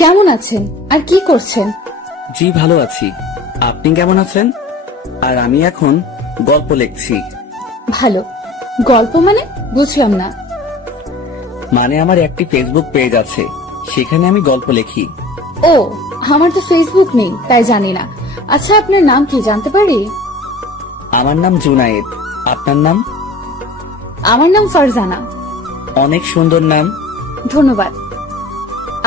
কেমন আছেন আর কি করছেন? জি ভালো আছি। আপনি কেমন আছেন? আর আমি এখন গল্প লিখছি। ভালো। গল্প মানে বুঝলাম না। মানে আমার একটি ফেসবুক পেজ আছে, সেখানে আমি গল্প লিখি। ও, আমার তো ফেসবুক নেই তাই জানি না। আচ্ছা, আপনার নাম কি জানতে পারি? আমার নাম জুনায়েদ। আপনার নাম? আমার নাম ফারজানা। অনেক সুন্দর নাম। ধন্যবাদ।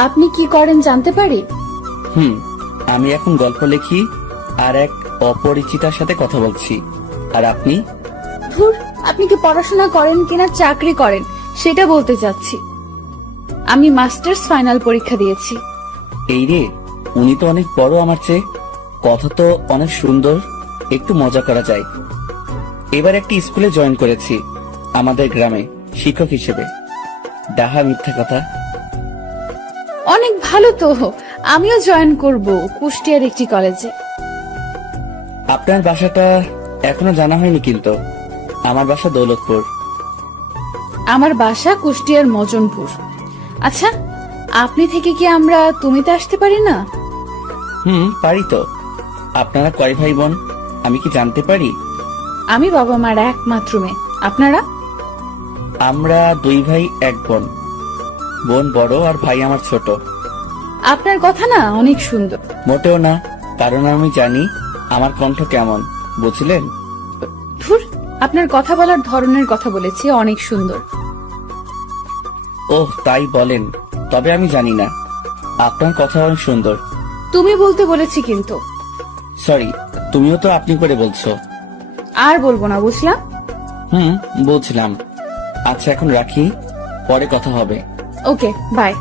আপনি কি করেন জানতে পারি? আমি এখন গল্প লিখি আর এক অপরিচিতার সাথে কথা বলছি। আর আপনি? ধুর, আপনি কি পড়াশোনা করেন কিনা চাকরি করেন সেটা বলতে চাচ্ছি। আমি মাস্টার্স ফাইনাল পরীক্ষা দিয়েছি। এই রে, উনি তো অনেক বড় আমার চেয়ে। কথা তো অনেক সুন্দর, একটু মজা করা যায়। এবার একটি স্কুলে জয়েন করেছি আমাদের গ্রামে শিক্ষক হিসেবে। ডাহা মিথ্যা কথা। অনেক ভালো তো, আমিও জয়েন করব কুষ্টিয়ার একটি কলেজে। আপনার বাসাটা এখনো জানা হয়নি কিন্তু। আমার বাসা দৌলতপুর। আমার বাসা কুষ্টিয়ার মজনপুর। আচ্ছা, আপনি থেকে কি আমরা তুমিতে আসতে পারি না? পারি তো। আপনারা কয় ভাই বোন আমি কি জানতে পারি? আমি বাবা মার একমাত্র মেয়ে। আপনারা? আমরা 2 ভাই 1 বোন। বোন বড় আর ভাই আমার ছোট। আপনার কথা না অনেক সুন্দর। মোটেও না, কারণ আমি জানি আমার কণ্ঠ কেমন, বুঝলেন? ধুর, আপনার কথা বলার ধরনের কথা বলেছি অনেক সুন্দর। ওহ তাই বলেন? তবে আমি জানি না। আপনার কথা অনেক সুন্দর। তুমি বলতে বলেছি কিন্তু। সরি, তুমিও তো আপনি করে বলছো। আর বলবো না, বুঝলাম। বুঝলাম। আচ্ছা এখন রাখি, পরে কথা হবে। ওকে, বাই।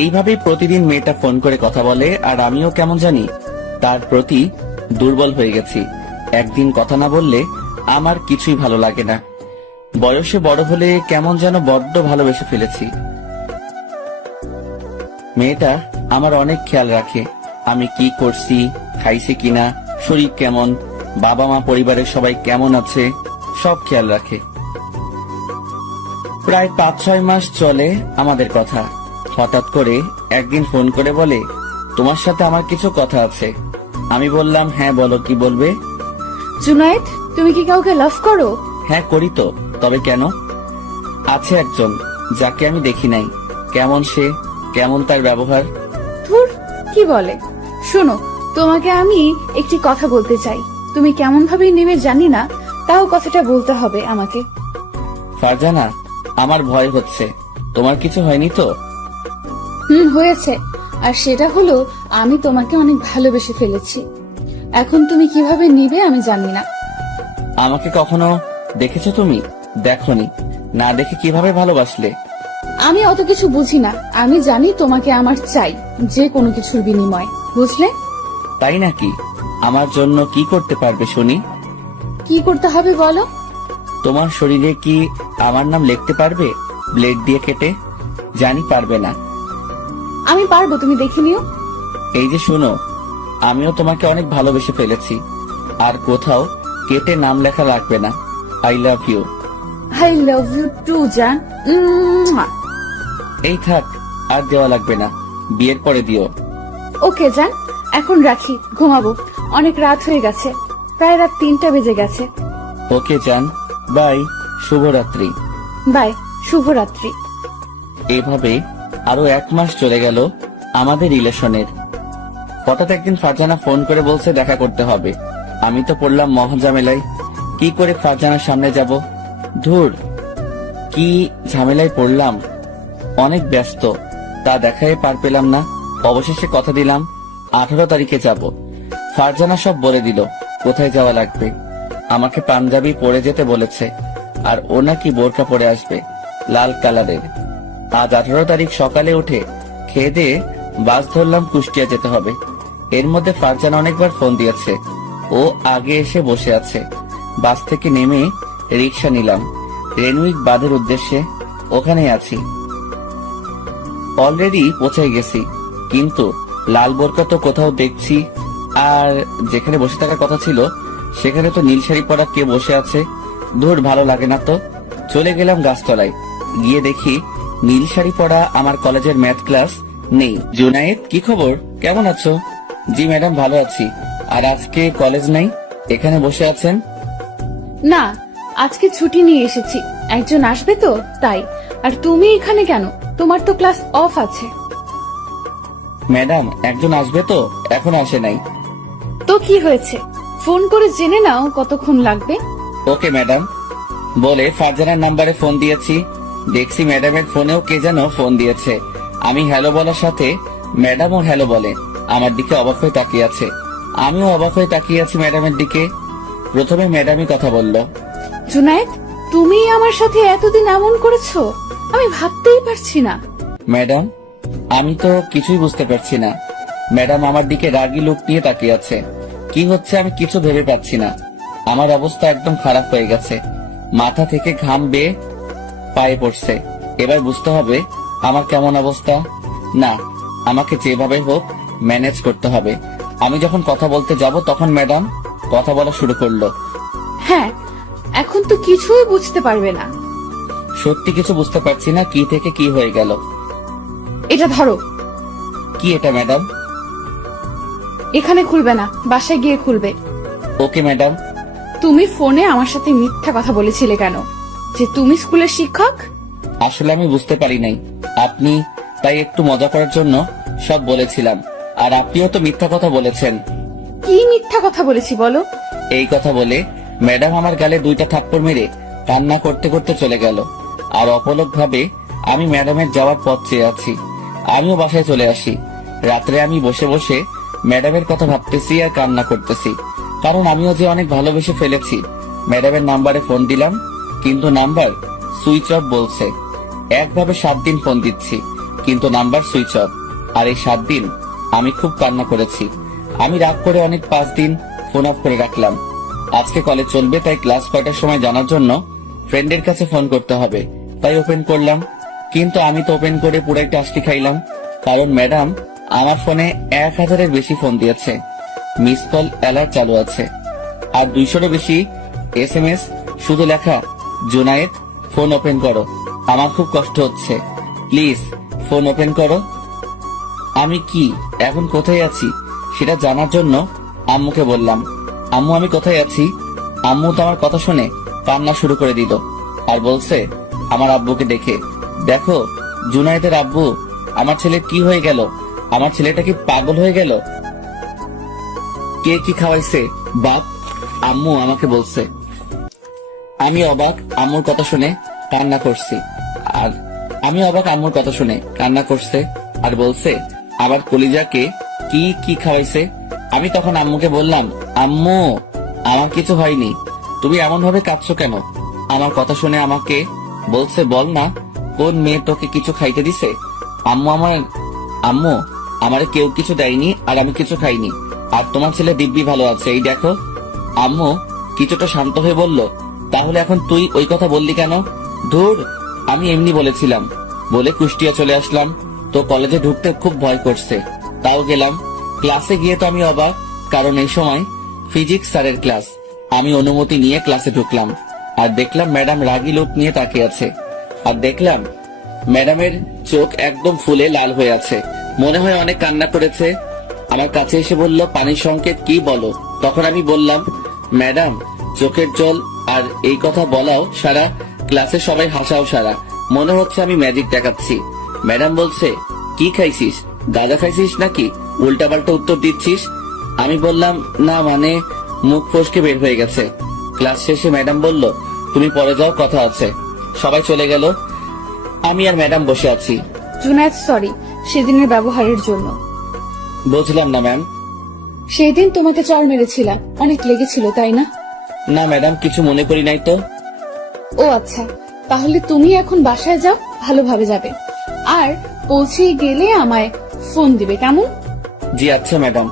এইভাবেই প্রতিদিন মেয়েটা ফোন করে কথা বলে আর আমিও কেমন জানি তার প্রতি দুর্বল হয়ে গেছি। একদিন কথা না বললে আমার কিছুই ভালো লাগে না। বয়সে বড় হলে কেমন যেন বড্ড ভালোবেসে ফেলেছি। মেয়েটা আমার অনেক খেয়াল রাখে। আমি কি করছি, খাইছি কিনা, শরীর কেমন, বাবা মা পরিবারের সবাই কেমন আছে, সব খেয়াল রাখে। প্রায় 5-6 মাস চলে আমাদের কথা। হঠাৎ করে একদিন ফোন করে বলে, তোমার সাথে আমার কিছু কথা আছে। আমি বললাম, হ্যাঁ বলো, কি বলবে? জুনায়েদ, তুমি কি কাউকে লাভ করো? হ্যাঁ করি তো, তবে কেন? আছে একজন যাকে আমি দেখি নাই। কেমন সে, কেমন তার ব্যবহার? ধুর, কি বলে? শোনো, তোমাকে আমি একটি কথা বলতে চাই। তুমি কেমন ভাবে নেবে জানি না, তাও কথাটা বলতে হবে আমাকে। ফারজানা, আমার ভয় হচ্ছে। তোমার কিছু হয়নি তো? হয়েছে। আর সেটা হলো, আমি তোমাকে অনেক ভালোবেসে ফেলেছি। এখন তুমি কিভাবে নিবে আমি জানি না। আমাকে কখনো দেখেছো তুমি? দেখোনি, না দেখে কিভাবে ভালোবাসলে? আমি অত কিছু বুঝি না। আমি জানি তোমাকে আমার চাই, যে কোনো কিছুর বিনিময়, বুঝলে? তাই নাকি? আমার জন্য কি করতে পারবে শুনি? কি করতে হবে বলো? তোমার শরীরে কি আমার নাম লিখতে পারবে, ব্লেড দিয়ে কেটে? জানি পারবে না। আমি পারবো, তুমি দেখে নিও। এই যে শোনো, আমিও তোমাকে অনেক ভালোবেসে ফেলেছি। আর কোথাও কেটে নাম লেখা লাগবে না। I love you. I love you too জান। এই থাক, আর দেওয়া লাগবে না, বিয়ের পরে দিও। ওকে জান, এখন রাখি, ঘুমাবো। অনেক রাত হয়ে গেছে, প্রায় রাত 3টা বেজে গেছে। ওকে জান, বাই, শুভরাত্রি। বাই, শুভরাত্রি। এভাবে আরো 1 মাস চলে গেল আমাদের রিলেশনের। হঠাৎ একদিন ফারজানা ফোন করে বলছে দেখা করতে হবে। আমি তো পড়লাম মহাঝামেলায়। কি করে ফারজানার সামনে যাব? ধুর, কি ঝামেলায় পড়লাম। অনেক ব্যস্ত, তা দেখাই পার পেলাম না। অবশেষে কথা দিলাম 18 তারিখে যাব। ফারজানা সব বলে দিল, কোথায় যাওয়া লাগবে। আমাকে পাঞ্জাবি পরে যেতে বলেছে, আর ও নাকি বোরকা পরে আসবে, লাল কালারের। আজ 18 তারিখ সকালে উঠে খেয়ে দিয়ে বাস ধরলাম, কুষ্টিয়া যেতে হবে। এর মধ্যে ফারজানা অনেকবার ফোন দিয়েছে। ও আগে এসে বসে আছে। বাস থেকে নেমে রিক্সা নিলাম, রেনউইক বাঁধের উদ্দেশ্যে। ওখানেই আছি। অলরেডি পৌঁছে গেছি, কিন্তু লাল বোরকা তো কোথাও দেখছি। আর যেখানে বসে থাকার কথা ছিল সেখানে তো নীল শাড়ি পরা কে বসে আছে। ধুর, ভালো লাগে না তো। চলে গেলাম গাছতলায়। গিয়ে দেখি নীল শাড়ি পরা আমার কলেজের ম্যাথ ক্লাস নেই। জুনায়েদ, কি খবর, কেমন আছো? জি ম্যাডাম, ভালো আছি। আর আজকে কলেজ নাই, এখানে বসে আছেন? না, আজকে ছুটি নিয়ে এসেছি, একজন আসবে তো তাই। আর তুমি এখানে কেন? তোমার তো ক্লাস অফ আছে। ম্যাডাম, একজন আসবে তো, এখন আসে নাই। তো কি হয়েছে? ফোন করে জেনে নাও কতক্ষণ লাগবে। Okay madam. বলে ফারজানার নাম্বারে ফোন দিয়েছি। দেখছি ম্যাডামের ফোনেও কে যেন ফোন দিয়েছে। আমি হ্যালো বলার সাথে ম্যাডামও হ্যালো বলে আমার দিকে অবাক হয়ে তাকিয়ে আছে। আমিও অবাক হয়ে তাকিয়ে আছি ম্যাডামের দিকে। প্রথমে ম্যাডামই কথা বলল। জুনায়েদ, তুমি আমার সাথে এতদিন এমন করেছো, আমি ভাবতেই পারছি না। ম্যাডাম, আমি তো কিছুই বুঝতে পারছি না। ম্যাডাম আমার দিকে রাগী লুক নিয়ে তাকিয়ে আছে। কি হচ্ছে আমি কিছু ভেবে পাচ্ছি না। আমার অবস্থা একদম খারাপ হয়ে গেছে। মাথা থেকে ঘাম বেয়ে পায়ে পড়ছে। এবার বুঝতে হবে আমার কেমন অবস্থা। না, আমাকে যেভাবে হোক ম্যানেজ করতে হবে। আমি যখন কথা বলতে যাব তখন ম্যাডাম কথা বলা শুরু করলো। হ্যাঁ, এখন তো কিছুই বুঝতে পারবে না। সত্যি কিছু বুঝতে পারছি না, কি থেকে কি হয়ে গেল। এটা ধরো। কি এটা ম্যাডাম? এখানে খুলবে না, বাসায় গিয়ে খুলবে। Okay madam. তুমি ফোনে আমার সাথে মিথ্যা কথা বলেছিলে কেন? যে তুমি স্কুলের শিক্ষক? আসলে আমি বুঝতে পারি নাই। আপনি তাই একটু মজা করার জন্য সব বলেছিলাম। আর আপনিও তো মিথ্যা কথা বলেছেন। কি মিথ্যা কথা বলেছি বলো? এই কথা বলে ম্যাডাম আমার গালে 2টা থাপ্পড় মেরে কান্না করতে করতে চলে গেল। আর অপলক ভাবে আমি ম্যাডামের যাওয়ার পথ চেয়ে আছি। আমিও বাসায় চলে আসি। রাত্রে আমি বসে বসে ম্যাডামের কথা ভাবতেছি আর কান্না করতেছি। কারণ আমিও যে অনেক ভালোবেসে ফেলেছি। ম্যাডামের নাম্বারে ফোন দিলাম, কিন্তু নাম্বার সুইচ অফ বলছে। একভাবে 7 দিন ফোন দিচ্ছি, কিন্তু নাম্বার সুইচ অফ। আর এই 7 দিন আমি খুব কান্না করেছি। আমি রাগ করে অনেক 5 দিন ফোন অফ করে রাখলাম। আজকে কলেজ চলবে, তাই ক্লাস কয়টার সময় জানার জন্য ফ্রেন্ডের কাছে ফোন করতে হবে, তাই ওপেন করলাম। কিন্তু আমি তো ওপেন করে পুরাই টাস্টি খাইলাম। কারণ ম্যাডাম আমার ফোনে 1000-এর বেশি ফোন দিয়েছে। মিস কল অ্যালার্ট চালু আছে। আর 200-এরও বেশি SMS, শুধু লেখা জুনায়েদ ফোন ওপেন করো। আমার খুব কষ্ট হচ্ছে, প্লিজ ফোন ওপেন করো। আমি কি এখন কোথায় আছি সেটা জানার জন্য আম্মুকে বললাম, আম্মু আমি কোথায় আছি। আম্মু তো আমার কথা শুনে কান্না শুরু করে দিল আর বলছে আমার আব্বুকে ডেকে, দেখো জুনায়েদের আব্বু, আমার ছেলে কি হয়ে গেল? আমার ছেলেটা কি পাগল হয়ে গেল? কে কি খাওয়াইছে বাপ? আম্মু আমাকে বলছে। আমি অবাক আম্মুর কথা শুনে কান্না করছি। আর আমি অবাক আম্মুর কথা শুনে কান্না করছে আর বলছে আবার কলিজাকে কি কি খাওয়াইছে। আমি তখন আম্মুকে বললাম, আম্মু আমার কিছু হয়নি, তুমি এমন ভাবে কাঁদছো কেন? আমার কথা শুনে আমাকে বলছে, বল না কোন মেয়ে তোকে কিছু খাইতে দিছে? আম্মু আমারে কেউ কিছু দেয়নি আর আমি কিছু খাইনি। আর তোমার ছেলে দিব্যি ভালো আছে, এই দেখো। আম্মু কিছুটা শান্ত হয়ে বলল, তাহলে এখন তুই ওই কথা বললি কেন? ধুর, আমি এমনি বলেছিলাম বলে কুষ্টিয়া চলে আসলাম। তো কলেজে ঢুকতে খুব ভয় করছে, তাও গেলাম। ক্লাসে গিয়ে তো আমি অবাক, কারণ এই সময় ফিজিক্স স্যারের ক্লাস। আমি অনুমতি নিয়ে ক্লাসে ঢুকলাম আর দেখলাম ম্যাডাম রাগী লোক নিয়ে তাকিয়ে আছে। আর দেখলাম ম্যাডামের চোখ একদম ফুলে লাল হয়ে আছে, মনে হয় অনেক কান্না করেছে। আমার কাছে এসে বলল, পানির সংকেত কি বলো? তখন আমি বললাম, ম্যাডাম চোখের জল। আর এই কথা বলাও সারা ক্লাসে সবাই হাসাও সারা, মনে হচ্ছে আমি ম্যাজিক দেখাচ্ছি। ম্যাডাম বলছে, কি খাইছিস, গাঁজা খাইছিস নাকি? উল্টাপাল্টা উত্তর দিচ্ছিস। আমি বললাম, না মানে মুখ ফসকে বের হয়ে গেছে। ক্লাস শেষে ম্যাডাম বলল, তুমি পরে যাও, কথা আছে। সবাই চলে গেল, আমি আর ম্যাডাম বসে আছি। জুনায়েদ, সরি সেদিনের ব্যবহারের জন্য। বুঝলাম না ম্যাম। সেদিন তোমাকে চড় মেরেছিলাম, অনেক লেগেছিল তাই না? না ম্যাডাম, কিছু মনে করি নাই তো। ও আচ্ছা, তাহলে তুমি এখন বাসায় যাও, ভালোভাবে যাবে। আর পৌঁছে গেলে আমায় ফোন দিবে, কেমন? জি আচ্ছা ম্যাডাম।